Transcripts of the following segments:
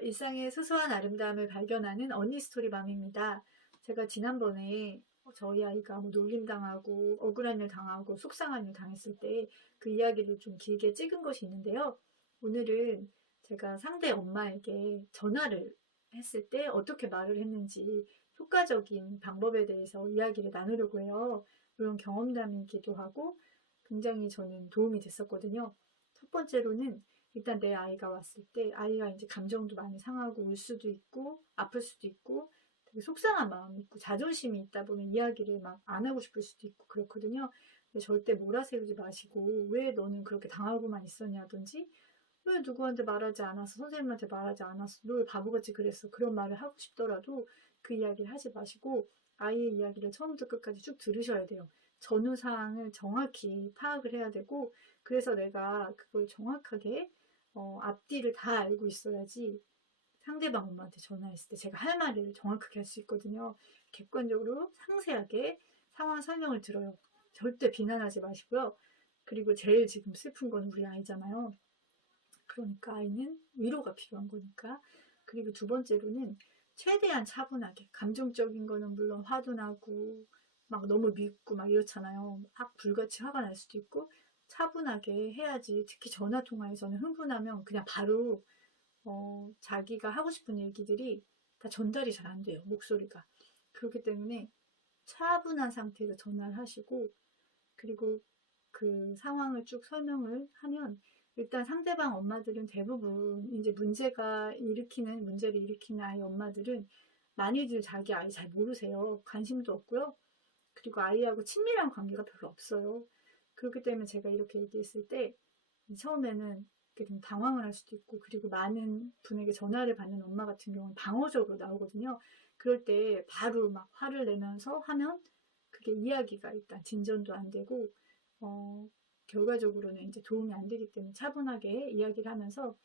일상의 소소한 아름다움을 발견하는 언니 스토리맘입니다. 제가 지난번에 저희 아이가 뭐 놀림당하고 억울한 일 당하고 속상한 일 당했을 때 그 이야기를 좀 길게 찍은 것이 있는데요. 오늘은 제가 상대 엄마에게 전화를 했을 때 어떻게 말을 했는지 효과적인 방법에 대해서 이야기를 나누려고 해요. 물론 경험담이기도 하고 굉장히 저는 도움이 됐었거든요. 첫 번째로는 일단 내 아이가 왔을 때 아이가 이제 감정도 많이 상하고 울 수도 있고 아플 수도 있고 되게 속상한 마음이 있고 자존심이 있다 보면 이야기를 막 안 하고 싶을 수도 있고 그렇거든요. 근데 절대 몰아세우지 마시고 왜 너는 그렇게 당하고만 있었냐든지 왜 누구한테 말하지 않았어? 선생님한테 말하지 않았어? 너 왜 바보같이 그랬어? 그런 말을 하고 싶더라도 그 이야기를 하지 마시고 아이의 이야기를 처음부터 끝까지 쭉 들으셔야 돼요. 전후 사항을 정확히 파악을 해야 되고 그래서 내가 그걸 정확하게 앞뒤를 다 알고 있어야지 상대방 엄마한테 전화했을 때 제가 할 말을 정확하게 할 수 있거든요. 객관적으로 상세하게 상황 설명을 들어요. 절대 비난하지 마시고요. 그리고 제일 지금 슬픈 건 우리 아이잖아요. 그러니까 아이는 위로가 필요한 거니까. 그리고 두 번째로는 최대한 차분하게 감정적인 거는 물론 화도 나고 막 너무 밉고 막 이렇잖아요. 막 불같이 화가 날 수도 있고 차분하게 해야지. 특히 전화 통화에서는 흥분하면 그냥 바로 자기가 하고 싶은 얘기들이 다 전달이 잘 안 돼요. 목소리가. 그렇기 때문에 차분한 상태에서 전화를 하시고 그리고 그 상황을 쭉 설명을 하면 일단 상대방 엄마들은 대부분 이제 문제를 일으키는 아이 엄마들은 많이들 자기 아이 잘 모르세요. 관심도 없고요. 그리고 아이하고 친밀한 관계가 별로 없어요. 그렇기 때문에 제가 이렇게 얘기했을 때 처음에는 이렇게 좀 당황을 할 수도 있고 그리고 많은 분에게 전화를 받는 엄마 같은 경우는 방어적으로 나오거든요. 그럴 때 바로 막 화를 내면서 하면 그게 이야기가 일단 진전도 안 되고 결과적으로는 이제 도움이 안 되기 때문에 차분하게 이야기를 하면서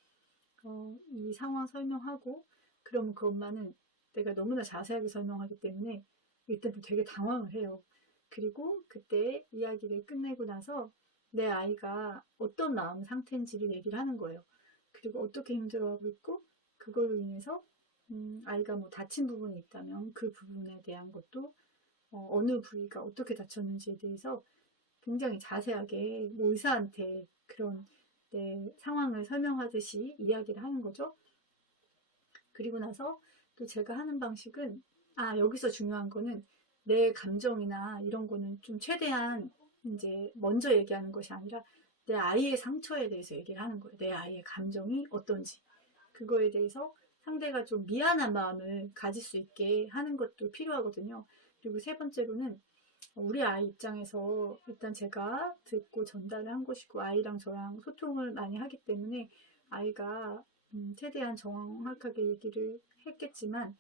이 상황 설명하고 그러면 그 엄마는 내가 너무나 자세하게 설명하기 때문에 일단 되게 당황을 해요. 그리고 그때 이야기를 끝내고 나서 내 아이가 어떤 마음 상태인지를 얘기를 하는 거예요. 그리고 어떻게 힘들어하고 있고 그걸로 인해서 아이가 뭐 다친 부분이 있다면 그 부분에 대한 것도 어느 부위가 어떻게 다쳤는지에 대해서 굉장히 자세하게 뭐 의사한테 그런 내 상황을 설명하듯이 이야기를 하는 거죠. 그리고 나서 또 제가 하는 방식은 여기서 중요한 거는 내 감정이나 이런 거는 좀 최대한 이제 먼저 얘기하는 것이 아니라 내 아이의 상처에 대해서 얘기를 하는 거예요. 내 아이의 감정이 어떤지. 그거에 대해서 상대가 좀 미안한 마음을 가질 수 있게 하는 것도 필요하거든요. 그리고 세 번째로는 우리 아이 입장에서 일단 제가 듣고 전달을 한 것이고 아이랑 저랑 소통을 많이 하기 때문에 아이가 최대한 정확하게 얘기를 했겠지만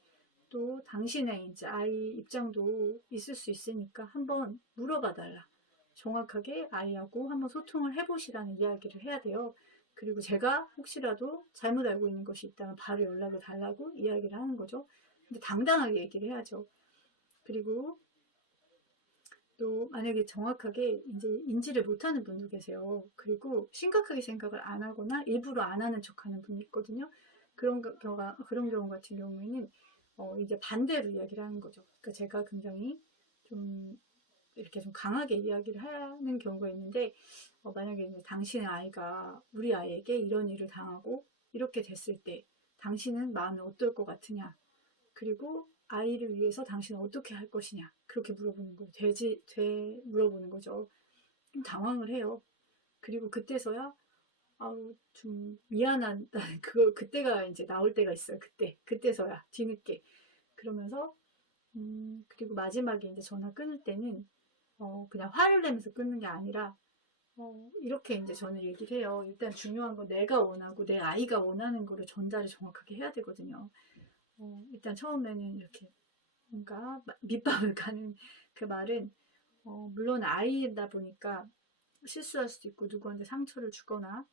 또 당신의 이제 아이 입장도 있을 수 있으니까 한번 물어봐 달라. 정확하게 아이하고 한번 소통을 해보시라는 이야기를 해야 돼요. 그리고 제가 혹시라도 잘못 알고 있는 것이 있다면 바로 연락을 달라고 이야기를 하는 거죠. 근데 당당하게 얘기를 해야죠. 그리고 또 만약에 정확하게 이제 인지를 못하는 분도 계세요. 그리고 심각하게 생각을 안 하거나 일부러 안 하는 척하는 분이 있거든요. 그런 경우 같은 경우에는 이제 반대로 이야기를 하는 거죠. 그러니까 제가 굉장히 좀 이렇게 좀 강하게 이야기를 하는 경우가 있는데 만약에 이제 당신의 아이가 우리 아이에게 이런 일을 당하고 이렇게 됐을 때 당신은 마음이 어떨 것 같으냐? 그리고 아이를 위해서 당신은 어떻게 할 것이냐 그렇게 물어보는 거예요. 물어보는 거죠. 좀 당황을 해요. 그리고 그때서야 좀 미안한 그걸 그때가 이제 나올 때가 있어요. 그때서야 뒤늦게 그러면서 그리고 마지막에 이제 전화 끊을 때는 그냥 화를 내면서 끊는 게 아니라 이렇게 이제 저는 얘기를 해요. 일단 중요한 건 내가 원하고 내 아이가 원하는 거를 전달을 정확하게 해야 되거든요. 일단 처음에는 이렇게 뭔가 밑밥을 가는 그 말은 물론 아이다 보니까 실수할 수도 있고 누구한테 상처를 주거나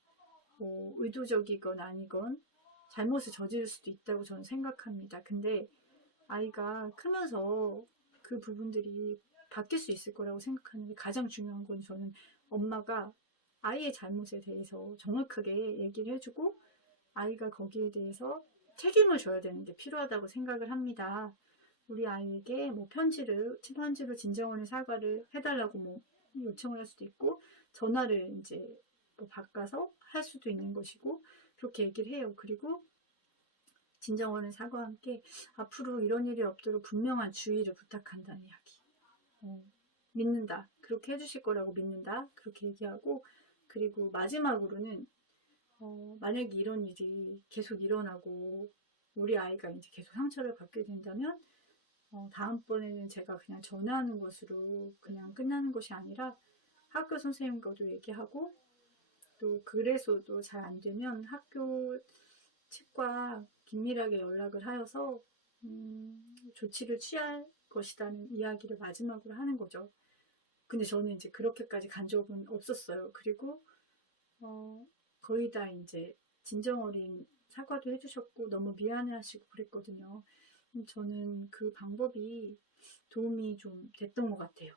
뭐 의도적이건 아니건 잘못을 저지를 수도 있다고 저는 생각합니다. 근데 아이가 크면서 그 부분들이 바뀔 수 있을 거라고 생각하는데 가장 중요한 건 저는 엄마가 아이의 잘못에 대해서 정확하게 얘기를 해주고 아이가 거기에 대해서 책임을 져야 되는 게 필요하다고 생각을 합니다. 우리 아이에게 뭐 편지로 진정원의 사과를 해달라고 뭐 요청을 할 수도 있고, 전화를 이제 뭐 바꿔서 할 수도 있는 것이고, 그렇게 얘기를 해요. 그리고 진정원의 사과와 함께 앞으로 이런 일이 없도록 분명한 주의를 부탁한다는 이야기. 믿는다. 그렇게 해주실 거라고 믿는다. 그렇게 얘기하고, 그리고 마지막으로는 만약에 이런 일이 계속 일어나고 우리 아이가 이제 계속 상처를 받게 된다면 다음번에는 제가 그냥 전화하는 것으로 그냥 끝나는 것이 아니라 학교 선생님과도 얘기하고, 또 그래서도 잘 안 되면 학교 측과 긴밀하게 연락을 하여서 조치를 취할 것이라는 이야기를 마지막으로 하는 거죠. 근데 저는 이제 그렇게까지 간 적은 없었어요. 그리고 거의 다 이제 진정어린 사과도 해주셨고 너무 미안해하시고 그랬거든요. 저는 그 방법이 도움이 좀 됐던 것 같아요.